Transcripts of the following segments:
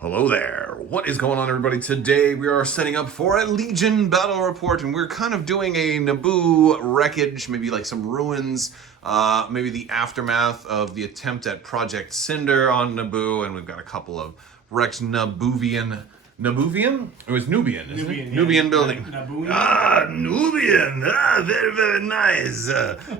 Hello there. What is going on, everybody? Today we are setting up for a Legion battle report, and we're kind of doing a Naboo wreckage, maybe like some ruins, maybe the aftermath of the attempt at Project Cinder on Naboo, and we've got a couple of wrecked Nabuvian. Nabuvian? It was Nubian, isn't it? Nubian building. Nubian. Very, very nice.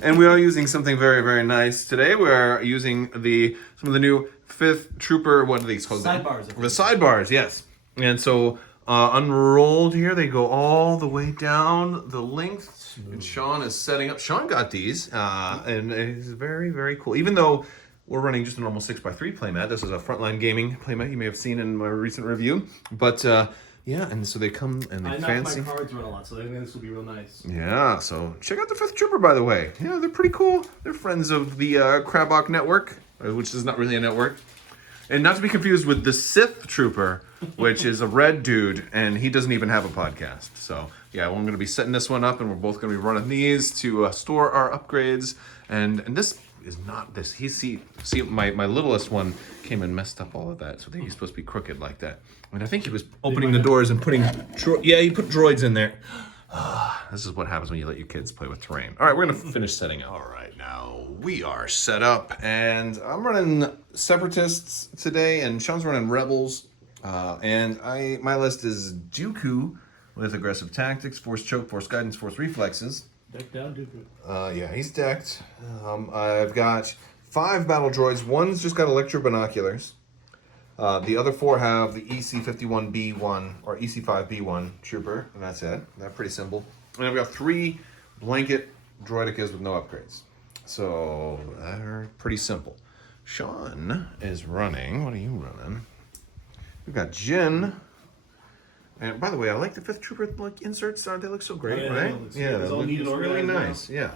And we are using something very, very nice today. We are using some of the new 5th Trooper, what are these called? Sidebars. The sidebars, yes. And so unrolled here, they go all the way down the length. And Sean is setting up. Sean got these, and it's very, very cool. Even though we're running just a normal 6x3 playmat. This is a Frontline Gaming playmat you may have seen in my recent review. But yeah, and so they come and they fancy. My cards run a lot, so I think this will be real nice. Yeah, so check out the 5th Trooper, by the way. Yeah, they're pretty cool. They're friends of the Crabbok network, which is not really a network. And not to be confused with the Sith Trooper, which is a red dude, and he doesn't even have a podcast. So yeah, I'm going to be setting this one up, and we're both going to be running these to store our upgrades. And this is not this. See, my littlest one came and messed up all of that. So I think he's supposed to be crooked like that. And I think he was opening the doors and putting, he put droids in there. This is what happens when you let your kids play with terrain. All right, we're gonna finish setting up. All right, now we are set up, and I'm running Separatists today, and Sean's running Rebels. And my list is Dooku with aggressive tactics, force choke, force guidance, force reflexes. Deck down, Dooku. Yeah, he's decked. I've got 5 battle droids. One's just got electro binoculars. The other 4 have the EC-51B1 or EC-5B1 trooper, and that's it. They're pretty simple. And I've got 3 blanket droidicas with no upgrades. So they're pretty simple. Sean is running. What are you running? We've got Jyn. And by the way, I like the 5th Trooper inserts. They look so great, right? Yeah, they look really nice. Yeah.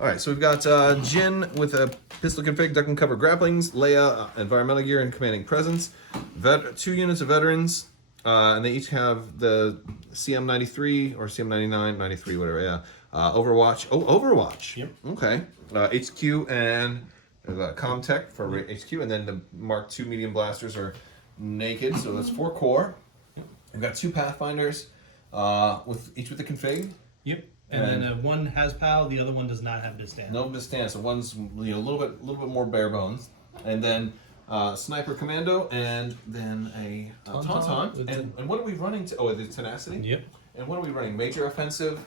All right, so we've got Jyn with a pistol config, duck and cover grapplings, Leia, environmental gear and commanding presence, 2 units of veterans, and they each have the CM93 or CM99, 93, whatever, yeah. Overwatch. Oh, Overwatch. Yep. Okay. HQ and Comtech for HQ, and then the Mark II medium blasters are naked, so that's 4 core. We've got 2 Pathfinders, with each with a config. Yep. And then one has PAL, the other one does not have Distan. No Distan, so one's a little bit more bare bones, and then Sniper Commando, and then a Tauntaun. And what are we running to? Oh, the Tenacity. Yep. And what are we running? Major Offensive.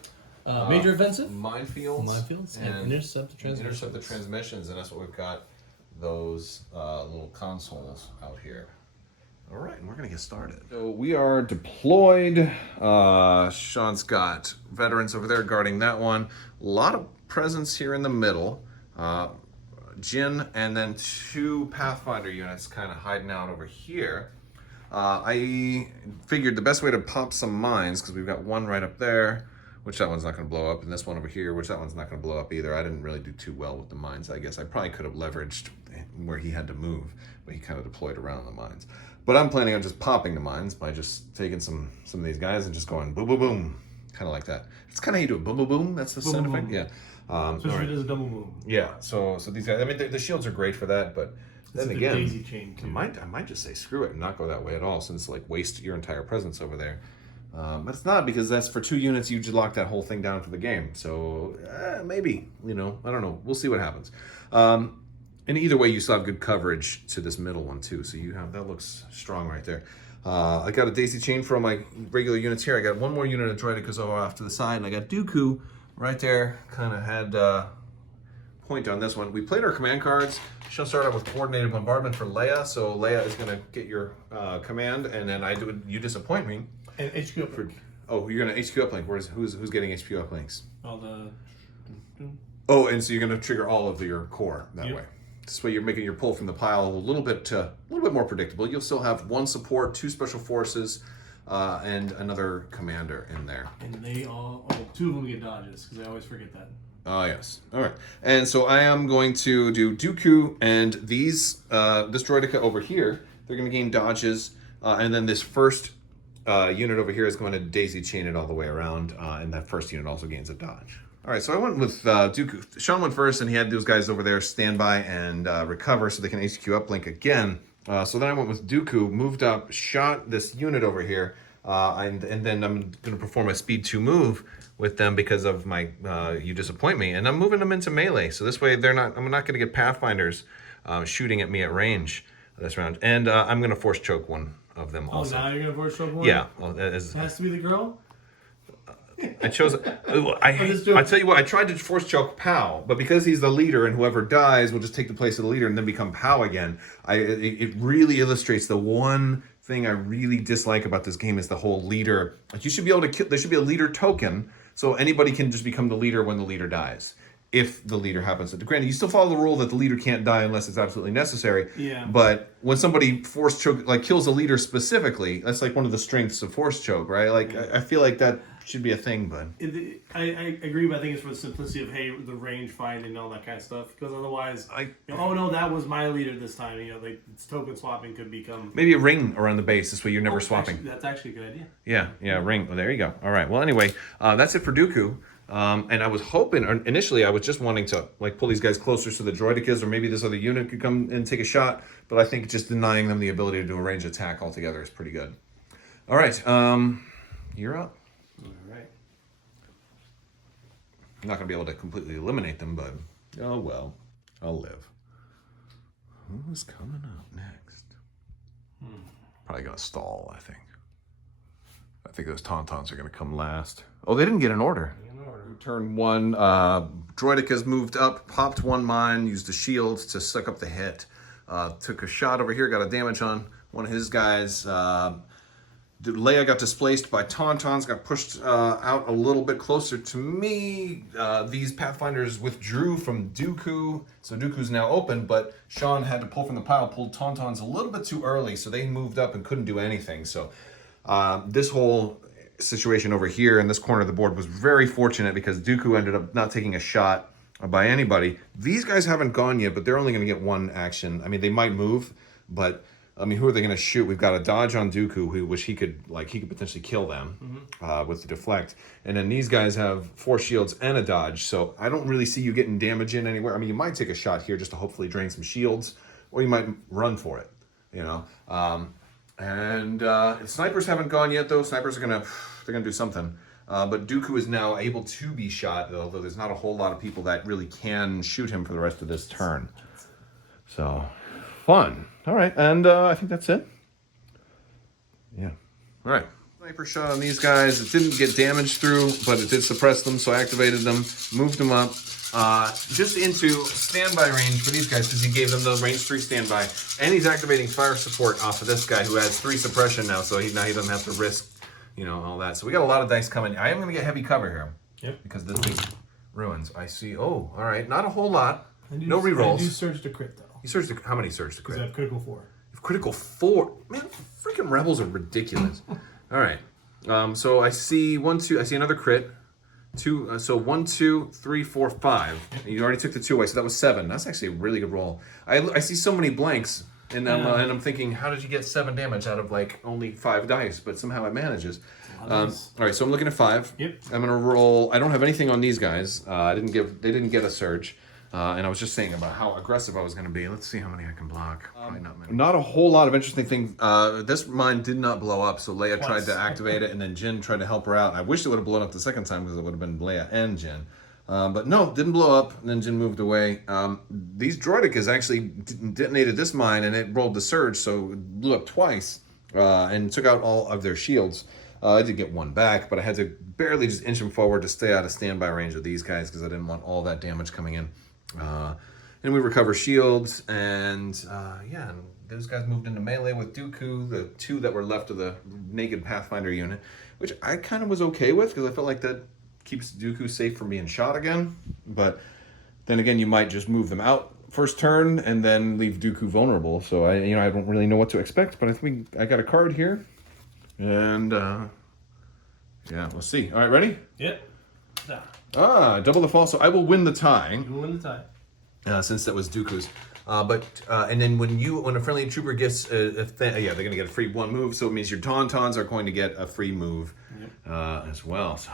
Major Offensive. Minefields. And intercept the transmissions. Intercept the transmissions, and that's what we've got. Those little consoles out here. All right, and we're gonna get started. So we are deployed. Sean's got veterans over there guarding that one. A lot of presence here in the middle. Jyn and then 2 Pathfinder units kind of hiding out over here. I figured the best way to pop some mines, because we've got one right up there, which that one's not gonna blow up, and this one over here, which that one's not gonna blow up either. I didn't really do too well with the mines, I guess. I probably could have leveraged where he had to move, but he kind of deployed around the mines. But I'm planning on just popping the mines by just taking some of these guys and just going boom, boom, boom, kind of like that. It's kind of how you do it, boom, boom, boom. That's the sound effect, yeah. Especially if it is a double boom. Yeah. So these guys, I mean, the shields are great for that, but then again, daisy chain too. I might just say screw it and not go that way at all, since like waste your entire presence over there. But it's not, because that's for 2 units. You just lock that whole thing down for the game. So maybe, I don't know. We'll see what happens. And either way, you still have good coverage to this middle one too. So that looks strong right there. I got a daisy chain for all my regular units here. I got 1 more unit of droidicas off to the side, and I got Dooku right there. Kind of had point on this one. We played our command cards. She'll start out with coordinated bombardment for Leia. So Leia is going to get your command, and then you disappoint me. And HQ uplink. Oh, you're going to HQ uplink. Who's getting HQ uplinks? Oh, and so you're going to trigger all of your core that way. This way you're making your pull from the pile a little bit more predictable. You'll still have 1 support, 2 special forces, and another commander in there. And they all, 2 of them get dodges, because I always forget that. Oh, yes. All right. And so I am going to do Dooku, and this droidica over here, they're going to gain dodges, and then this first unit over here is going to daisy chain it all the way around, and that first unit also gains a dodge. All right, so I went with Dooku. Sean went first, and he had those guys over there stand by and recover so they can HQ uplink again. So then I went with Dooku, moved up, shot this unit over here, and then I'm going to perform a speed 2 move with them because of my you disappoint me, and I'm moving them into melee. So this way I'm not going to get Pathfinders shooting at me at range this round, and I'm going to force choke one of them also. Oh, now you're going to force choke one? Yeah. It has to be the girl? I chose. I tell you what. I tried to force choke Pow, but because he's the leader, and whoever dies will just take the place of the leader and then become Pow again. It really illustrates the one thing I really dislike about this game is the whole leader. Like you should be able to kill. There should be a leader token, so anybody can just become the leader when the leader dies. If the leader happens to, granted, you still follow the rule that the leader can't die unless it's absolutely necessary. Yeah. But when somebody force choke, like kills a leader specifically, that's like one of the strengths of force choke, right? Like I feel like that should be a thing, but I agree, but I think it's for the simplicity of the range finding and all that kind of stuff. Because otherwise, oh no, that was my leader this time. Like it's token swapping could become maybe a ring around the base. This way you're never swapping. That's actually a good idea. Yeah, ring. Well, there you go. All right. Well, anyway, that's it for Dooku. And I was hoping, or initially, I was just wanting to like pull these guys closer so the droidicas or maybe this other unit could come and take a shot. But I think just denying them the ability to do a range attack altogether is pretty good. All right, you're up. All right. I'm not gonna be able to completely eliminate them, but oh well, I'll live. Who's coming up next? Probably gonna stall. I think those Tauntauns are gonna come last. Oh, they didn't get an order. Turn 1, droidicas moved up, popped 1 mine, used the shield to suck up the hit. Took a shot over here, got a damage on one of his guys. Leia got displaced by Tauntauns, got pushed out a little bit closer to me. These Pathfinders withdrew from Dooku, so Dooku's now open, but Sean had to pull from the pile, pulled Tauntauns a little bit too early, so they moved up and couldn't do anything. So this whole situation over here in this corner of the board was very fortunate because Dooku ended up not taking a shot by anybody. These guys haven't gone yet, but they're only going to get 1 action. I mean, they might move, but I mean, who are they going to shoot? We've got a dodge on Dooku, which he could potentially kill them with the deflect. And then these guys have 4 shields and a dodge, so I don't really see you getting damage in anywhere. I mean, you might take a shot here just to hopefully drain some shields, or you might run for it, you know. Snipers haven't gone yet, though. Snipers are they're gonna do something. But Dooku is now able to be shot, although there's not a whole lot of people that really can shoot him for the rest of this turn. So, fun. All right, and I think that's it. Yeah. All right. Sniper shot on these guys. It didn't get damage through, but it did suppress them, so I activated them, moved them up. Just into standby range for these guys because he gave them the range 3 standby, and he's activating fire support off of this guy who has 3 suppression now, so now he doesn't have to risk, all that. So we got a lot of dice coming. I am going to get heavy cover here. Yep. Because this is ruins. I see. Oh, all right. Not a whole lot. No rerolls. I do surge to crit though. You surge to how many surge to crit? Because I have critical 4. You have critical 4. Man, freaking rebels are ridiculous. All right. So I see 1, 2. I see another crit. 2. So 1, 2, 3, 4, 5. And you already took the 2 away, so that was 7. That's actually a really good roll. I see so many blanks, and I'm thinking, how did you get 7 damage out of like only 5 dice? But somehow it manages. All right, so I'm looking at 5. Yep. I'm gonna roll. I don't have anything on these guys. They didn't get a surge. And I was just saying about how aggressive I was going to be. Let's see how many I can block. Probably not many. Not a whole lot of interesting things. This mine did not blow up, so Leia tried to activate it, and then Jyn tried to help her out. I wish it would have blown up the second time because it would have been Leia and Jyn. But no, didn't blow up, and then Jyn moved away. These droidicas actually detonated this mine, and it rolled the surge, so it blew up twice and took out all of their shields. I did get 1 back, but I had to barely just inch them forward to stay out of standby range of these guys because I didn't want all that damage coming in. And we recover shields, and and those guys moved into melee with Dooku, the 2 that were left of the naked Pathfinder unit, which I kind of was okay with because I felt like that keeps Dooku safe from being shot again. But then again, you might just move them out first turn and then leave Dooku vulnerable. So I don't really know what to expect, but I think I got a card here, and we'll see. All right, ready? Yep. Double the fall, so I will win the tie. You will win the tie. Since that was Dooku's. And then when a friendly trooper gets they're going to get a free 1 move, so it means your Tauntauns are going to get a free move as well. So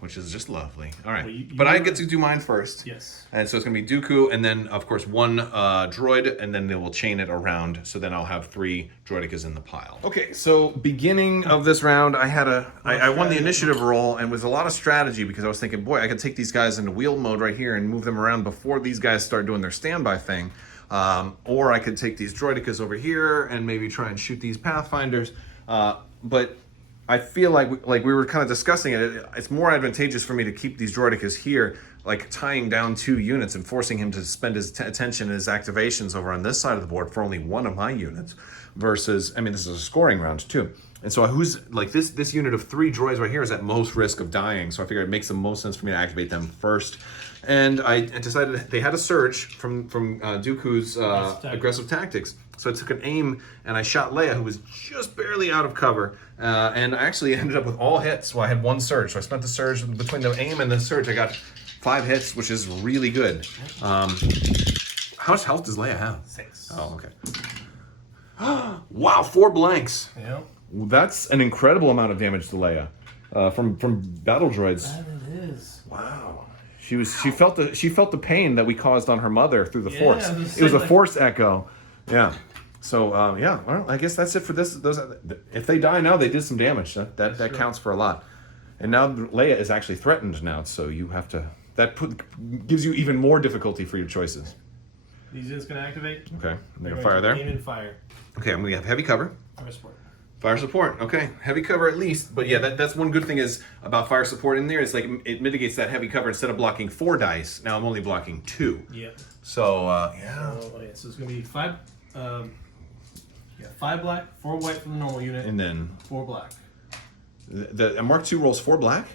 which is just lovely. All right, Well, you but I were- get to do mine first. Yes. And so it's going to be Dooku, and then, of course, one droid, and then they will chain it around, so then I'll have 3 droidicas in the pile. Okay, so beginning of this round, I won the initiative roll, and it was a lot of strategy, because I was thinking, boy, I could take these guys into wheel mode right here and move them around before these guys start doing their standby thing. Or I could take these droidicas over here and maybe try and shoot these Pathfinders. But I feel like we were kind of discussing it. It's more advantageous for me to keep these droidicas here, like tying down 2 units and forcing him to spend his attention and his activations over on this side of the board for only one of my units. Versus, I mean, this is a scoring round too. And so who's like this unit of 3 droids right here is at most risk of dying. So I figured it makes the most sense for me to activate them first. And I decided they had a surge from Dooku's aggressive tactics. So I took an aim and I shot Leia, who was just barely out of cover. And I actually ended up with all hits. Well, I had 1 surge. So I spent the surge between the aim and the surge. I got 5 hits, which is really good. How much health does Leia have? 6. Oh, okay. Wow, 4 blanks. Yeah. That's an incredible amount of damage to Leia from battle droids. That it is. Wow. She felt the pain that we caused on her mother through the force. I was It was a like- force echo. Yeah. So yeah, well, I guess that's it for this. If they die now, they did some damage. That counts for a lot. And now Leia is actually threatened now, so you have to. Gives you even more difficulty for your choices. These units gonna activate. Okay, I'm gonna fire there. Aim and fire. Okay, I'm gonna have heavy cover. Fire support. Fire support, okay. Heavy cover at least, but yeah, that's one good thing is about fire support in there. It's like it mitigates that heavy cover. Instead of blocking 4 dice, now I'm only blocking 2. Yeah. So yeah. So it's gonna be 5. 5 black, 4 white for the normal unit, And then 4 black. the Mark II rolls 4 black.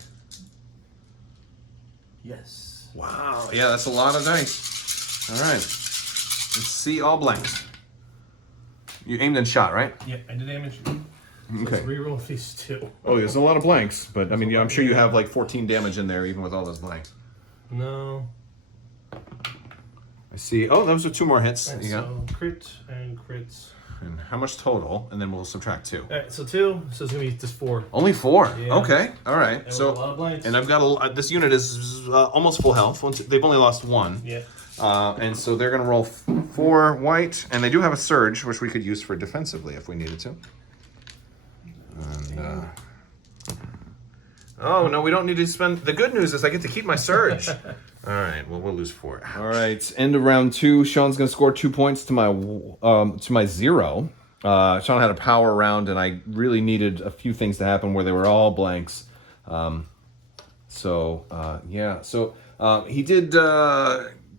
Yes. Wow, yeah, that's a lot of dice. All right, let's see all blanks. You aimed and shot, right? Yeah, I did damage. Okay. So reroll these 2. Oh, there's a lot of blanks, but I mean, yeah, I'm sure you have like 14 damage in there, even with all those blanks. No. I see. Oh, those are 2 more hits. Alright, You got. so crit and crits. And how much total? And then we'll subtract 2. Alright, so 2. So it's gonna be just 4. Only 4. Yeah. Okay. All right. And So. with a lot of blanks. And I've got this unit is almost full health. They've only lost 1. Yeah. And so they're going to roll 4 white, and they do have a surge, which we could use for defensively if we needed to. And, oh, no, we don't need to spend... The good news is I get to keep my surge. All right, well, we'll lose 4. All right, end of round 2. Sean's going to score 2 points to my 0. Sean had a power round, and I really needed a few things to happen where they were all blanks. Yeah. So he did...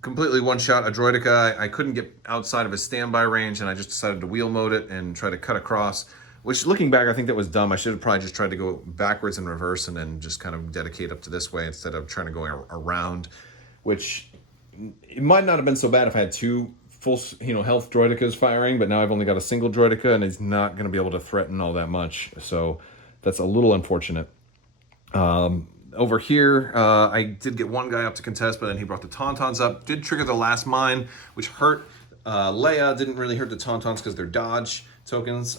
completely one-shot a droidica. I couldn't get outside of his standby range, and I just decided to wheel mode it and try to cut across, which, looking back, I think that was dumb. I should have probably just tried to go backwards and reverse and then just kind of dedicate up to this way instead of trying to go around, which it might not have been so bad if I had 2 full health droidicas firing, but now I've only got a single droidica, and it's not going to be able to threaten all that much, so that's a little unfortunate. Over here, I did get 1 guy up to contest, but then he brought the Tauntauns up. Did trigger the last mine, which hurt Leia. Didn't really hurt the Tauntauns because they're dodge tokens.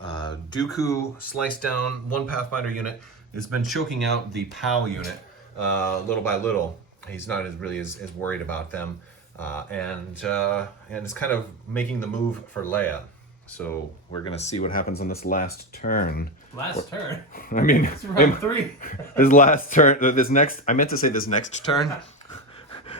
Dooku sliced down 1 Pathfinder unit. Has been choking out the POW unit little by little. He's not really as worried about them. And it's kind of making the move for Leia. So we're going to see what happens on this last turn. Last turn. I mean, It's round 3. this last turn, I meant to say this next turn.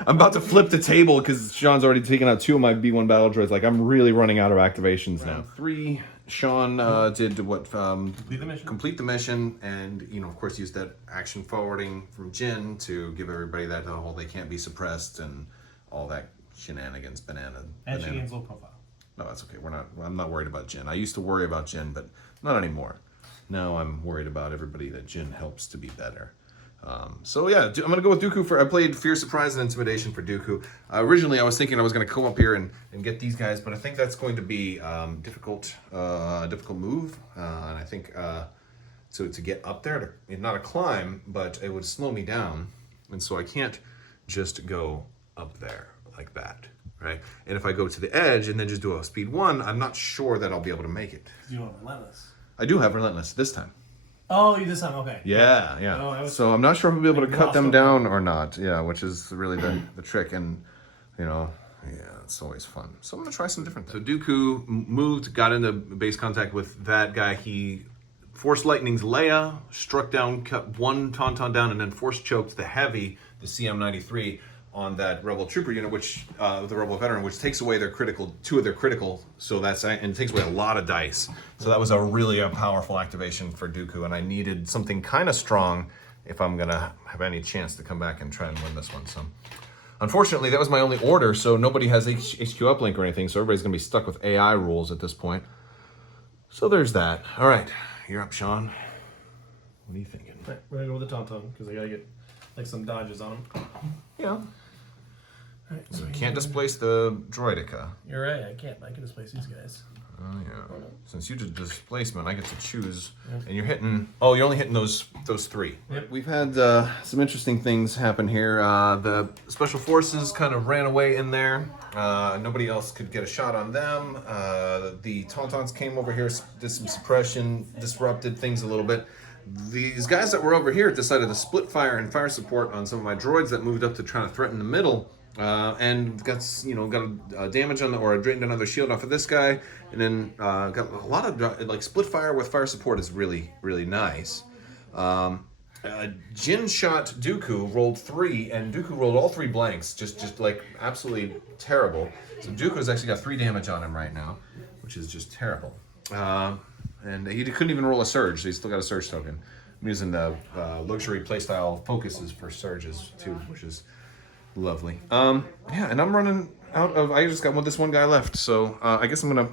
I'm about to flip the table because Sean's already taken out 2 of my B1 battle droids. Like, I'm really running out of activations now. 3, Sean did what? Complete the mission. Complete the mission, and, of course, use that action forwarding from Jyn to give everybody that whole they can't be suppressed and all that shenanigans, And she gains low profile. No, that's okay. I'm not worried about Jyn. I used to worry about Jyn, but not anymore. Now I'm worried about everybody that Jyn helps to be better. So yeah, I'm gonna go with Dooku I played Fear, Surprise, and Intimidation for Dooku. Originally, I was thinking I was gonna come up here and get these guys, but I think that's going to be a difficult move, and I think to get up there, not a climb, but it would slow me down, and so I can't just go up there like that. Right, and if I go to the edge and then just do a speed 1, I'm not sure that I'll be able to make it. You have Relentless. I do have Relentless this time. Oh, you this time, okay. Yeah, yeah. Oh, So I'm not sure if we'll be able to cut them lost down or not. Yeah, which is really the trick. And, yeah, it's always fun. So I'm going to try some different things. So Dooku moved, got into base contact with that guy. He Force Lightning's Leia, struck down, cut one Tauntaun down, and then Force choked the Heavy, the CM-93, on that Rebel Trooper unit, which the Rebel Veteran, which takes away their two of their critical, and it takes away a lot of dice. So that was a powerful activation for Dooku, and I needed something kind of strong if I'm gonna have any chance to come back and try and win this one. So, unfortunately, that was my only order, so nobody has HQ uplink or anything, so everybody's gonna be stuck with AI rules at this point. So there's that. All right, you're up, Sean. What are you thinking? Right, we're gonna go with the Tauntaun because I gotta get like some dodges on him. Yeah. Right, So I can't displace the Droidica. You're right, I can't. I can displace these guys. Oh yeah. Since you did displacement, I get to choose, and you're hitting. Oh, you're only hitting those three. Yep. We've had some interesting things happen here. The special forces kind of ran away in there. Nobody else could get a shot on them. The Tauntauns came over here, did some suppression, disrupted things a little bit. These guys that were over here decided to split fire and fire support on some of my droids that moved up to try to threaten the middle. And got a damage on or drained another shield off of this guy, and then got a lot of split fire with fire support is really nice. Jyn shot Dooku, rolled 3, and Dooku rolled all 3 blanks, just like absolutely terrible. So Dooku's actually got 3 damage on him right now, which is just terrible. And he couldn't even roll a surge, so he's still got a surge token. I'm using the luxury playstyle focuses for surges too, which is lovely. Yeah, and I'm running out of. I just got this one guy left, so I guess I'm gonna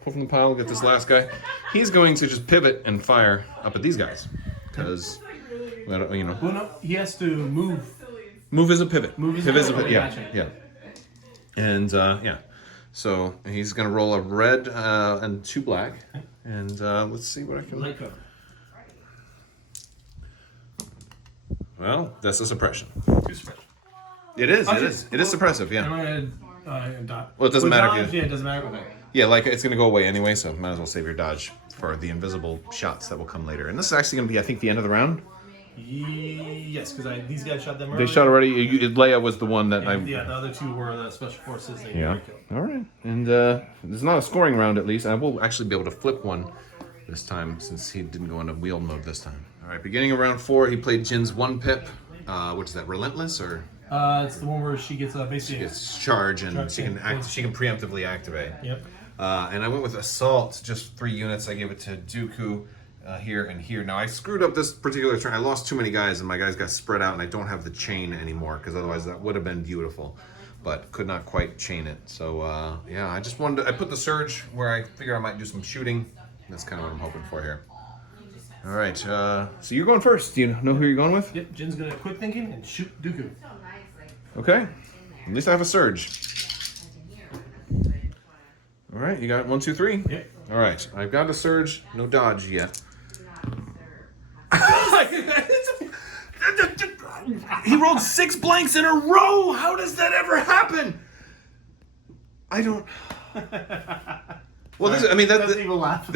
pull from the pile, get this last guy. He's going to just pivot and fire up at these guys, because Well, no, he has to move. Move is a pivot. Pivot is a pivot. Yeah, Gotcha. yeah. And yeah, so he's gonna roll a red and 2 black, and let's see what I can. Light cover. Well, that's a suppression. 2 suppression. It is. It is suppressive. Yeah. Am I gonna dodge? Well, it doesn't matter if dodge, you. yeah, it doesn't matter. Okay. Yeah, like it's gonna go away anyway, so might as well save your dodge for the invisible shots that will come later. And this is actually gonna be, I think, the end of the round. Yes, because these guys shot them They earlier. shot already. Leia was the one that Yeah, I. the other 2 were the special forces. They Yeah. were killed. All right. And it's not a scoring round, at least. I will actually be able to flip one this time since he didn't go into wheel mode this time. All right. Beginning of round 4, he played Jin's 1 pip. Which is that? Relentless or? It's the one where she gets basically. It's charge and Charge, she can yeah. she can preemptively activate. Yep. And I went with assault, just 3 units. I gave it to Dooku here and here. Now I screwed up this particular turn. I lost too many guys, and my guys got spread out, and I don't have the chain anymore because otherwise that would have been beautiful, but could not quite chain it. So yeah, I just wanted to, I put the surge where I figure I might do some shooting. That's kind of what I'm hoping for here. All right, so you're going first. Do you know who you're going with? Yep. Jin's gonna quick thinking and shoot Dooku. Okay. At least I have a surge. All right, you got 1, 2, 3. Yep. All right, I've got a surge. No dodge yet. He rolled 6 blanks in a row. How does that ever happen? I don't. Well, this. I mean, Doesn't even laugh.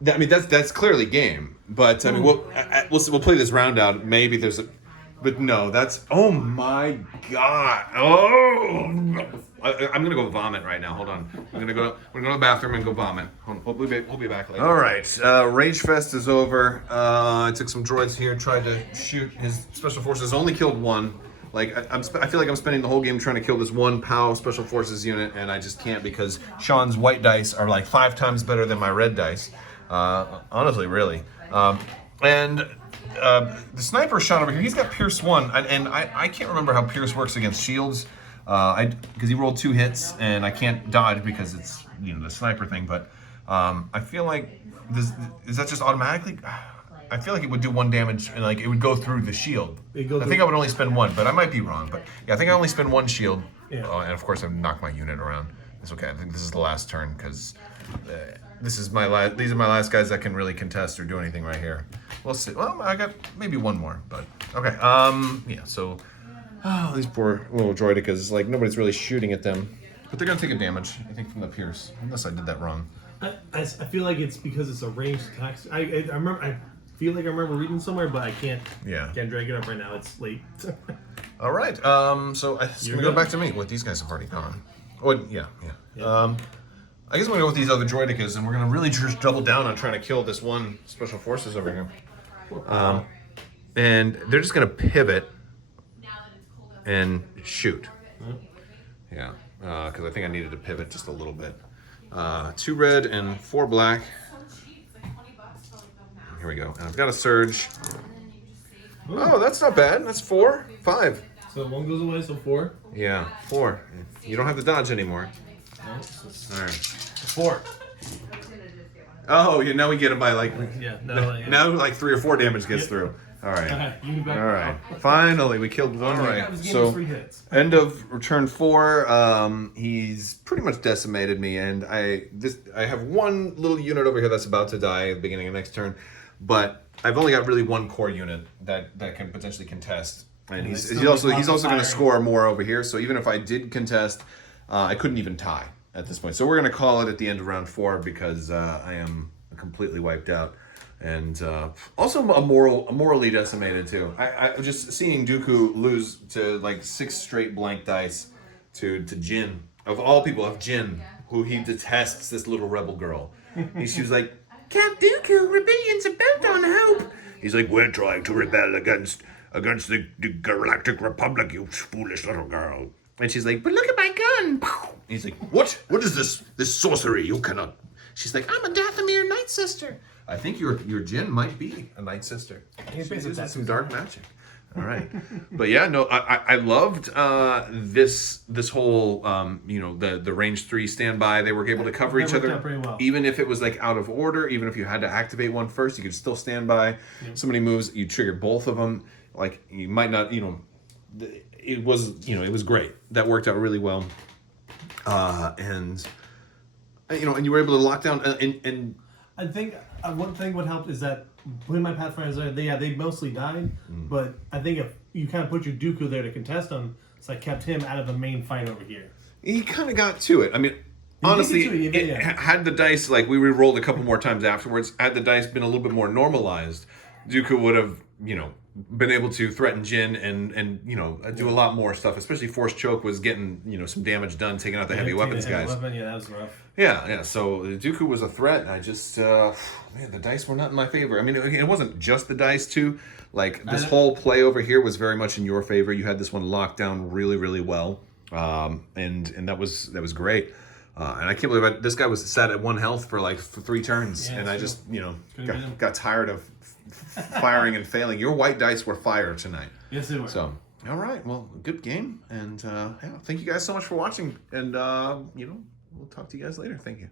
That's clearly game. But I mean, we'll play this round out. Maybe there's a. But no, that's. Oh my god. Oh. I'm gonna go vomit right now. Hold on. We're gonna go to the bathroom and go vomit. Hold on. We'll be back later. All right. Rage Fest is over. I took some droids here. Tried to shoot his special forces. Only killed 1. Like I feel like I'm spending the whole game trying to kill this 1 POW special forces unit, and I just can't because Sean's white dice are like 5 times better than my red dice. Honestly, really. And the sniper shot over here. He's got Pierce 1, and I can't remember how Pierce works against shields. Because he rolled 2 hits, and I can't dodge because it's the sniper thing. But I feel like is that just automatically? I feel like it would do 1 damage, and like it would go through the shield. I think I would only spend 1, but I might be wrong. But yeah, I think I only spend 1 shield. Yeah. And of course, I've knocked my unit around. It's okay. I think this is the last turn because this is my last. These are my last guys that can really contest or do anything right here. We'll see. Well, I got maybe 1 more, but okay. Yeah. So. Oh, these poor little droidicas. Like, nobody's really shooting at them. But they're going to take a damage, I think, from the Pierce. Unless I did that wrong. I feel like it's because it's a ranged attack. I remember. I feel like I remember reading somewhere, but I can't. Yeah. Can't drag it up right now. It's late. All right. So it's gonna go back to me. What these guys have already gone. Oh yeah. I guess I'm gonna go with these other droidicas, and we're gonna really just double down on trying to kill this one special forces over here. And they're just gonna pivot and shoot. Yeah, because I think I needed to pivot just a little bit. 2 red and 4 black. Here we go. And I've got a surge. Oh, that's not bad. That's 4, 5. So 1 goes away, so 4. Yeah, 4. You don't have to dodge anymore. No, All right. 4. Oh, yeah, now we get him by like... Yeah, now like 3 or 4 damage gets through. All right. All right. Finally, we killed one. All right. So, end of return 4. He's pretty much decimated me, and I have one little unit over here that's about to die at the beginning of next turn, but I've only got really 1 core unit that can potentially contest, and he's also going to score more over here. So even if I did contest, I couldn't even tie at this point. So we're going to call it at the end of round 4 because I am completely wiped out. And also morally decimated too. I just seeing Dooku lose to like 6 straight blank dice to Jyn, of all people, of Jyn, who he detests, this little rebel girl. And she was like, Count Dooku, rebellion's about on hope. He's like, we're trying to rebel against the Galactic Republic, you foolish little girl. And she's like, but look at my gun. He's like, what? What is this sorcery? You cannot. She's like, I'm a Dathomir Night Sister. I think your Jyn might be a Night Sister. She's using some dark magic. All right, but yeah, no, I loved this whole the range 3 standby. They were able to cover each other, well. Even if it was like out of order. Even if you had to activate one first, you could still stand by. So many moves, you triggered both of them. Like you might not, it was great. That worked out really well, and you were able to lock down and I think one thing would help is that when my Pathfinders there, they mostly died, but I think if you kind of put your Dooku there to contest them, so I kept him out of the main fight over here. He kind of got to it. I mean, honestly, had the dice, like we re-rolled a couple more times afterwards, had the dice been a little bit more normalized, Dooku would have, been able to threaten Jyn and do a lot more stuff. Especially Force Choke was getting, some damage done, taking out the heavy weapons guys. Yeah, that was rough. Yeah. So Dooku was a threat. I just, man, the dice were not in my favor. I mean, it wasn't just the dice too. Like this whole play over here was very much in your favor. You had this one locked down really, really well, and that was great. And I can't believe this guy was sat at 1 health for like 3 turns, and I just, got tired of firing and failing. Your white dice were fire tonight. Yes, they were. So, all right, well, good game, and thank you guys so much for watching, and we'll talk to you guys later. Thank you.